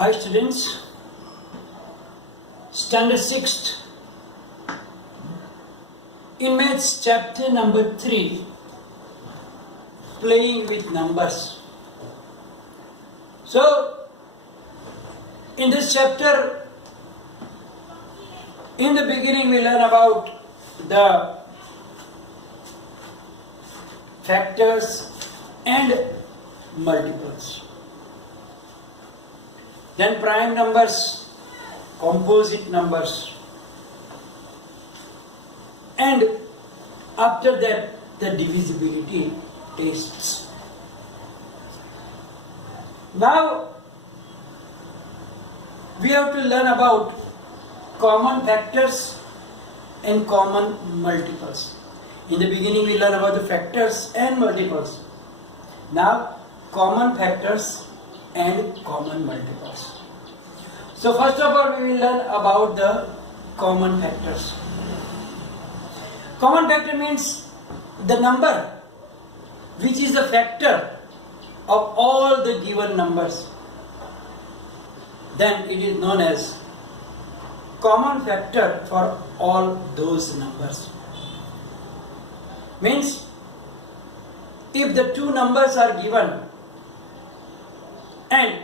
Hi students, standard 6th in maths chapter number 3, playing with numbers. So in this chapter, in the beginning we learn about the factors and multiples. Then prime numbers, composite numbers, and after that the divisibility tests. Now we have to learn about common factors and common multiples. In the beginning we learn about the factors and multiples. Now common factors and common multiples. So first of all we will learn about the common factors. Common factor means the number which is the factor of all the given numbers. Then it is known as common factor for all those numbers. Means if the two numbers are given, and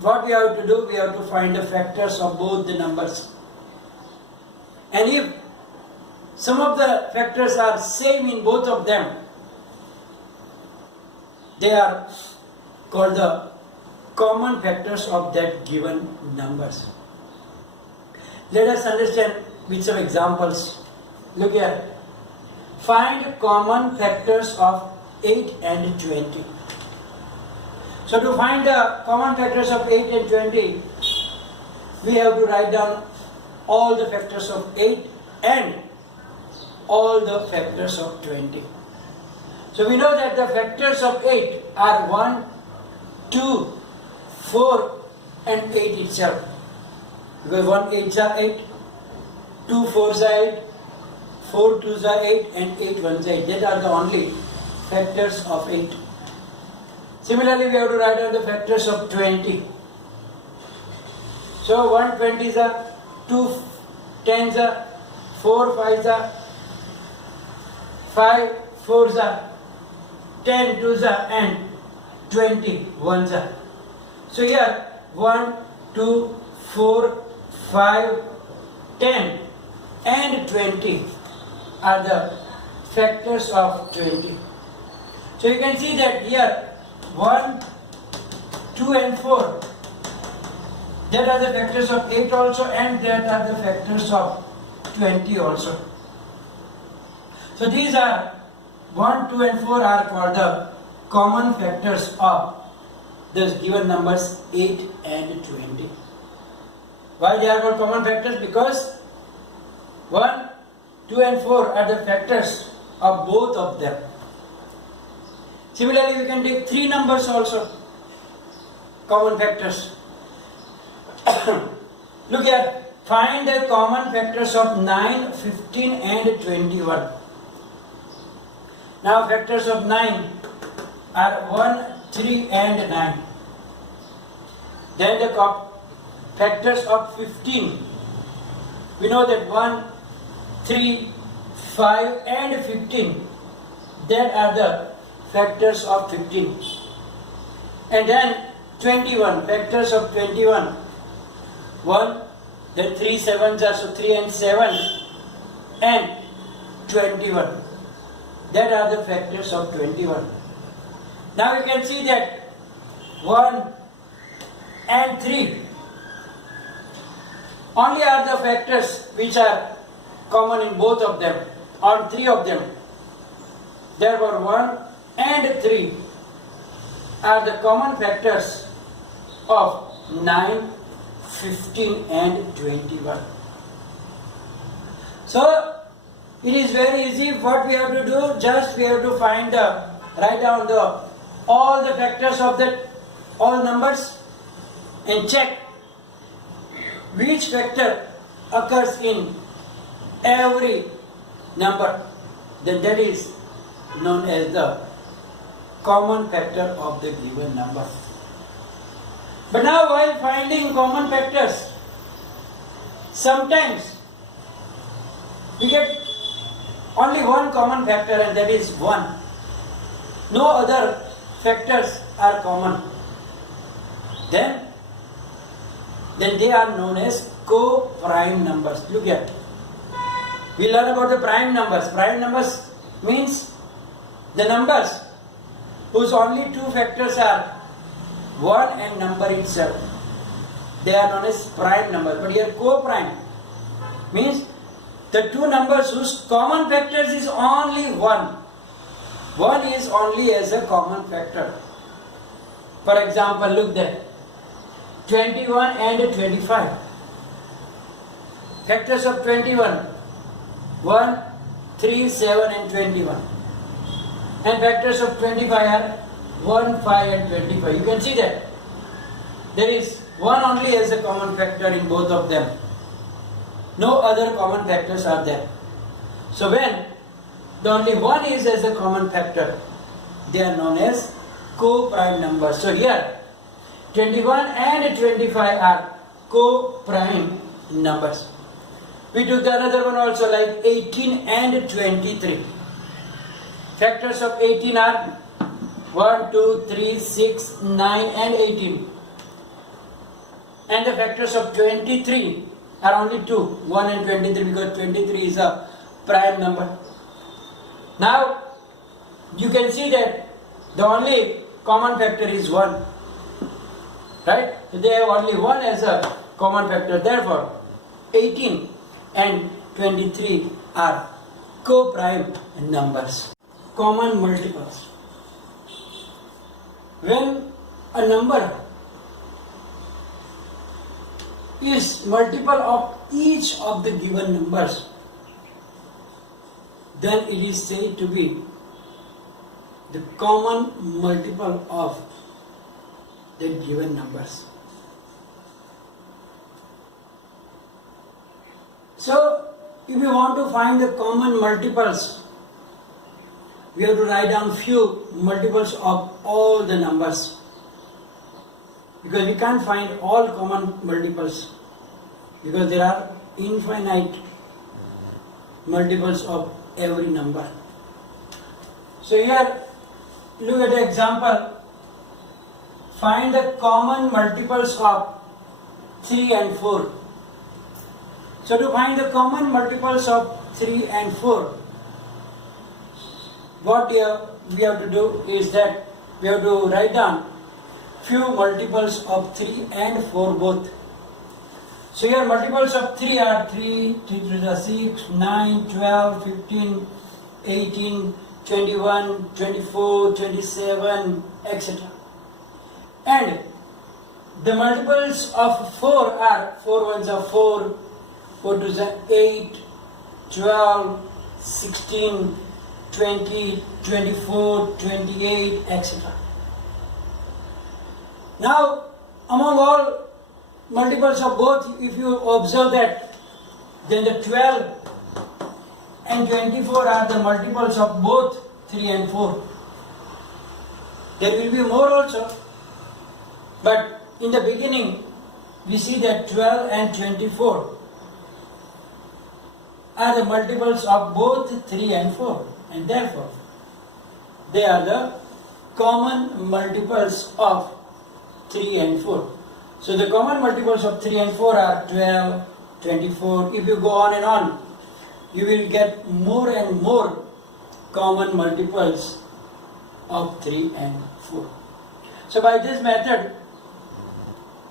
what we have to do, we have to find the factors of both the numbers. And if some of the factors are same in both of them, they are called the common factors of that given numbers. Let us understand with some examples. Look here. Find common factors of 8 and 20. So to find the common factors of 8 and 20, we have to write down all the factors of 8 and all the factors of 20. So we know that the factors of 8 are 1, 2, 4 and 8 itself. Because 1 8s are 8, 2 4s are 8, 4 2s are 8 and 8 1s are 8. That are the only factors of 8. Similarly, we have to write down the factors of 20. So 1 20s are, 2 10s are, 4 5s are, 5 4s are, 10 2s are and 20 1s are. So here 1, 2, 4, 5, 10 and 20 are the factors of 20. So you can see that here 1, 2 and 4, that are the factors of 8 also, and that are the factors of 20 also. So these are 1, 2 and 4 are called the common factors of the given numbers 8 and 20. Why they are called common factors? Because 1, 2 and 4 are the factors of both of them. Similarly, we can take 3 numbers also, common factors. Look here, find the common factors of 9, 15 and 21. Now factors of 9 are 1, 3 and 9. Then the factors of 15, we know that 1, 3, 5 and 15, that are the factors of 15. And then 21, factors of 21, 1, then 3 7s are, so 3 and 7 and 21. That are the factors of 21. Now you can see that 1 and 3 only are the factors which are common in both of them, on 3 of them. Therefore 1 and 3 are the common factors of 9, 15 and 21. So it is very easy. What we have to do, just we have to write down all the factors of all numbers and check which factor occurs in every number. Then that is known as the common factor of the given number. But now while finding common factors, sometimes we get only one common factor, and that is 1. No other factors are common. Then they are known as co-prime numbers. Look here. We learn about the prime numbers. Prime numbers means the numbers whose only two factors are 1 and number itself. They are known as prime numbers. But here co-prime means the two numbers whose common factors is only 1. 1 is only as a common factor. For example, look there. 21 and 25. Factors of 21. 1, 3, 7 and 21. And factors of 25 are 1, 5 and 25. You can see that there is 1 only as a common factor in both of them. No other common factors are there. So when the only 1 is as a common factor, they are known as co-prime numbers. So here 21 and 25 are co-prime numbers. We took another one also, like 18 and 23. Factors of 18 are 1, 2, 3, 6, 9 and 18. And the factors of 23 are only 2, 1 and 23, because 23 is a prime number. Now you can see that the only common factor is 1. Right? So they have only 1 as a common factor. Therefore 18 and 23 are co-prime numbers. Common multiples. When a number is multiple of each of the given numbers, then it is said to be the common multiple of the given numbers. So, if we want to find the common multiples, we have to write down few multiples of all the numbers, because we can't find all common multiples, because there are infinite multiples of every number. So here, look at the example. Find the common multiples of 3 and 4. So to find the common multiples of 3 and 4, what we have to do is that we have to write down few multiples of 3 and 4 both. So here multiples of 3 are 3, 3 to the 6, 9, 12, 15, 18, 21, 24, 27, etc. And the multiples of 4 are 4 ones are 4, 4 to the 8, 12, 16, 20, 24, 28, etc. Now, among all multiples of both, if you observe that, then the 12 and 24 are the multiples of both 3 and 4. There will be more also, but in the beginning, we see that 12 and 24 are the multiples of both 3 and 4, and therefore they are the common multiples of 3 and 4. So the common multiples of 3 and 4 are 12, 24. If you go on and on, you will get more and more common multiples of 3 and 4. So by this method,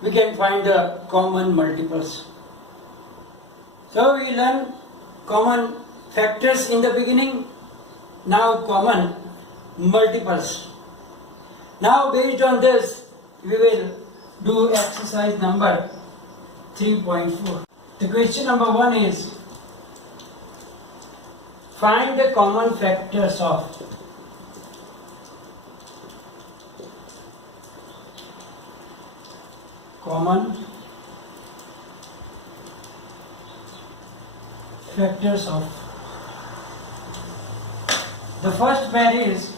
we can find the common multiples. So we learn common factors in the beginning, now common multiples. Now based on this, we will do exercise number 3.4. The question number 1 is, find the common factors of the first pair is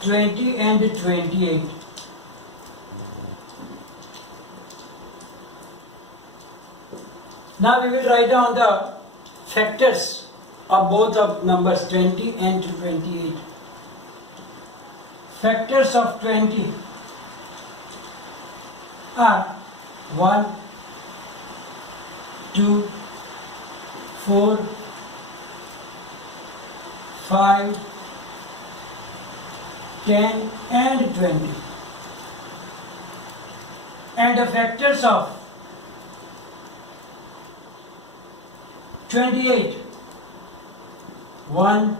20 and 28. Now we will write down the factors of both of numbers 20 and 28. Factors of 20 are 1, 2, 4, 5, 10 and 20. And the factors of 28, 1,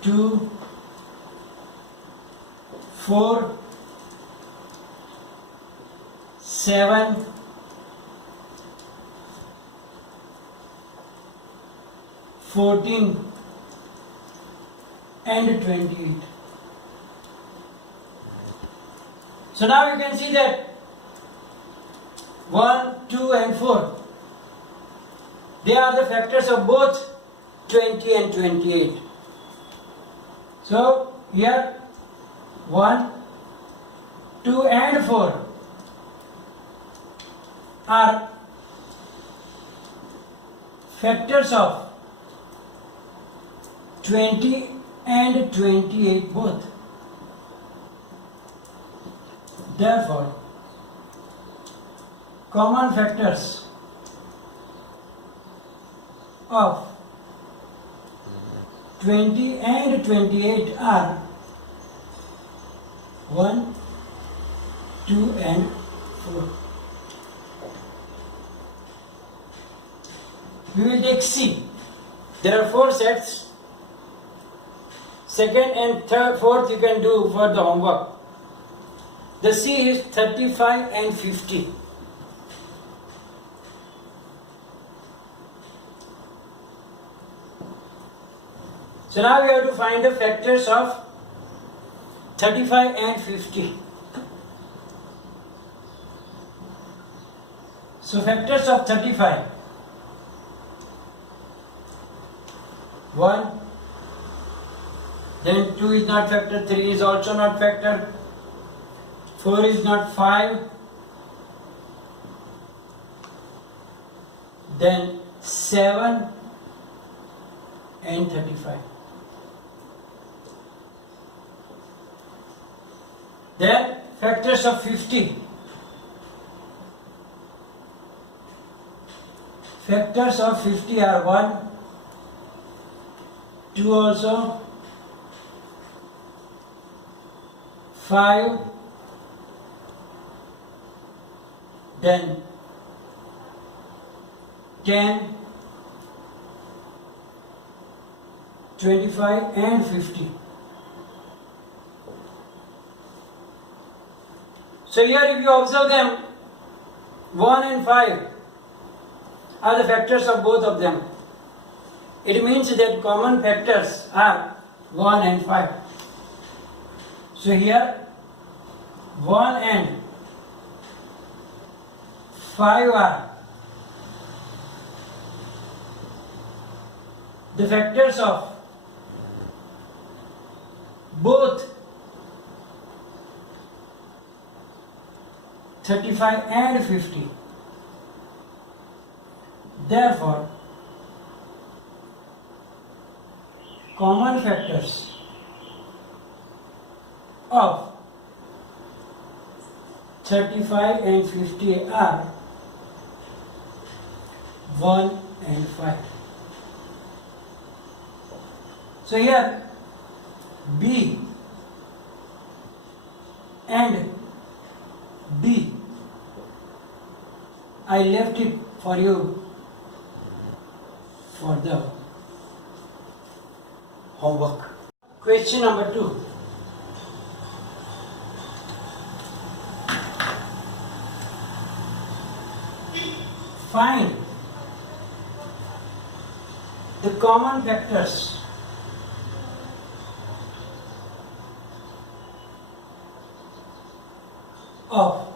2, 4, 7, 14 and 28. So now you can see that 1, 2 and 4, they are the factors of both 20 and 28. So here 1, 2 and 4 are factors of 20 and 28 both. Therefore, common factors of 20 and 28 are 1, 2 and 4. We will take C. There are 4 sets. Second and third, fourth you can do for the homework. The C is 35 and 50. So now we have to find the factors of 35 and 50. So factors of 35. 1, then 2 is not factor, 3 is also not factor, 4 is not 5, then 7 and 35. Then factors of 50. Factors of 50 are 1, 2 also, 5, then 10, 25 and 50. So here if you observe them, 1 and 5 are the factors of both of them. It means that common factors are 1 and 5. So here 1 and 5 are the factors of both 35 and 50. Therefore, common factors of 35 and 50 are 1 and 5. So here B and D, I left it for you for the homework. Question number 2. Find the common factors of,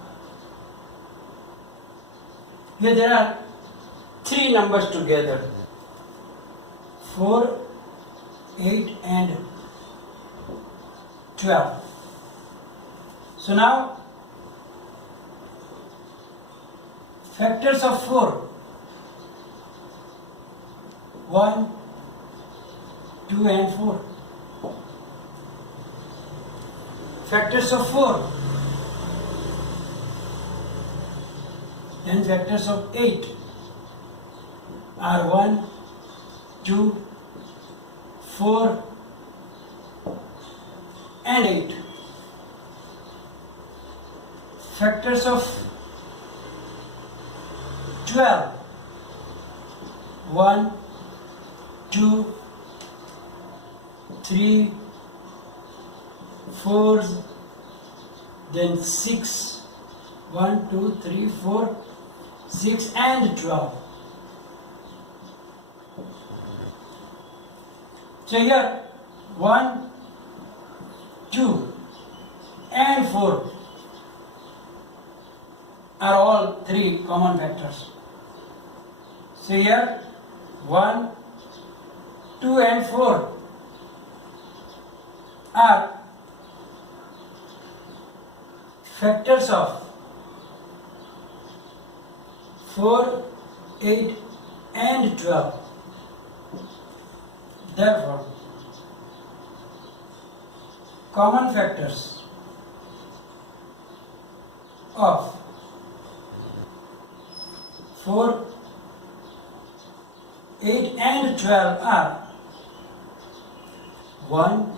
here there are 3 numbers together, 4, 8 and 12. So now Factors of 4. 1, 2 and 4. Factors of 4. Then factors of 8 are 1, 2, 4 and 8. Factors of 12. 1, 2, 3, 4, then 6. 1, 2, 3, 4, 6 and 12. So here 1, 2 and 4 are all 3 common factors. So here 1, 2 and 4 are factors of 4, 8 and 12. Therefore, common factors of 4, 8 and 12 are 1,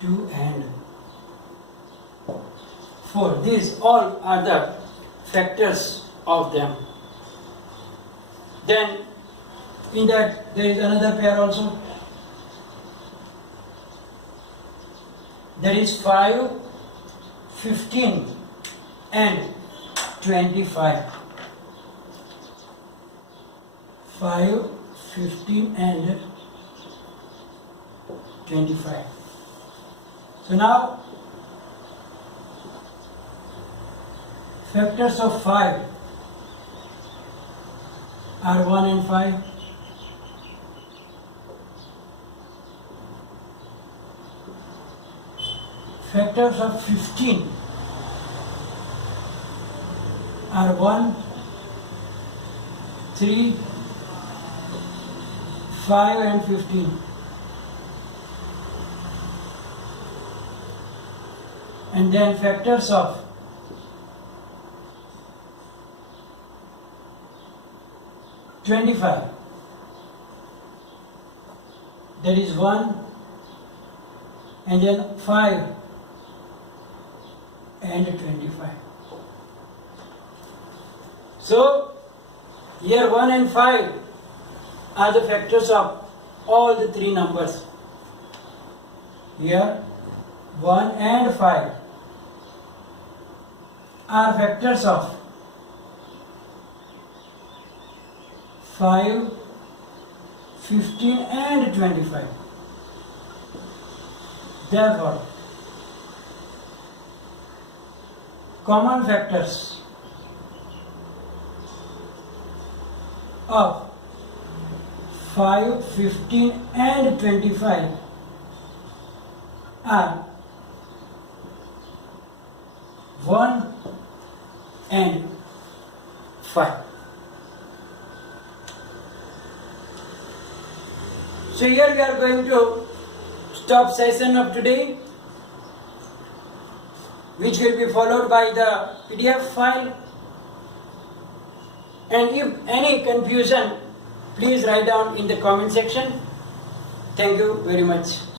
2 and 4. These all are the factors of them. Then in that there is another pair also. There is 5, 15 and 25. 5, 15 and 25. So now factors of 5 are 1 and 5. Factors of 15 are 1, 3, 5 and 15. And then factors of 25, that is 1 and then 5 and 25. So here 1 and 5 are the factors of all the 3 numbers. Here 1 and 5 are factors of 5, 15 and 25. Therefore, common factors of 5, 15 and 25 are 1 and 5. So here we are going to stop session of today, which will be followed by the PDF file. And if any confusion, please write down in the comment section. Thank you very much.